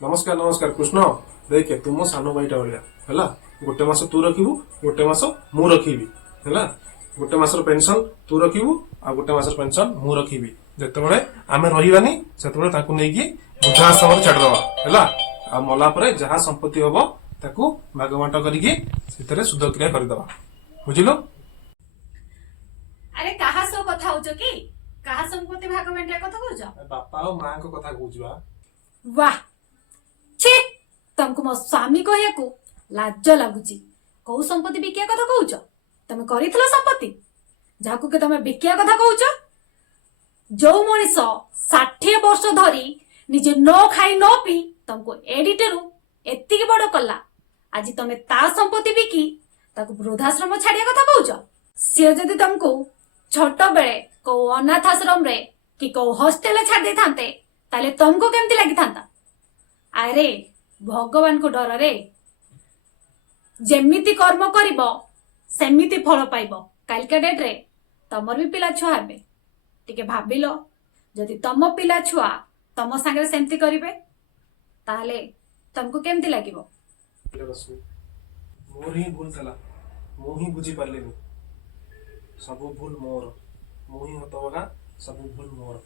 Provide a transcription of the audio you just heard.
नमस्कार नमस्कार कृष्ण देख तुम सान भाईटा भाया है गोटे मास तू रखिबू गोटे मास मु रखिबी है गोटे मासर पेंशन तू रखिबू आ गोटे मासर पेंशन मु रखिबी जिते आम रही से वृद्धाश्रम छाड़दवा है आ मला परे जहाँ संपत्ति हम ताकू भागबांट करके सुध क्रिया करदवा बुझिलो। अरे कहा सो कथा होचो की कहा संपत्ति भाग बांटिया कथा कहउछ बापा और मां को कथा कहूछवा। वाह छी तुमको मो स्वामी कहया को लाज लागुची को संपत्ति बिकिया कथा कहउछ तमे करिथलो संपत्ति जाकू के तमे बिकिया कथा कहउछ जो मनीष 60 वर्ष धरी निजे न खाई न पी तुमको एडिटरू एतिके बड़ कला आज तमे ता संपत्ति बिकी ताको वृद्धाश्रम छाड़िया कथा कहउछ से जदि तुमको छोट बेले को अनाथ आश्रम रे कि को हॉस्टेल छाड़ दे थांते ताले तुमको केमती लगी थांता। अरे भगवान को डर रे जेमिति कर्म करिबो सेमिति फल पाइबो कालका डेट रे तमर भी पिला छुआ हेबे टिके भाबिलो जदि तम पिला छुआ तम संगे सेमती करिवे ताले तुमको केमती लागिबो। मोर ही भूल थला मु ही बुझी पारलेनी सब भूल मोर मु ही हतवगा सब भूल मोर।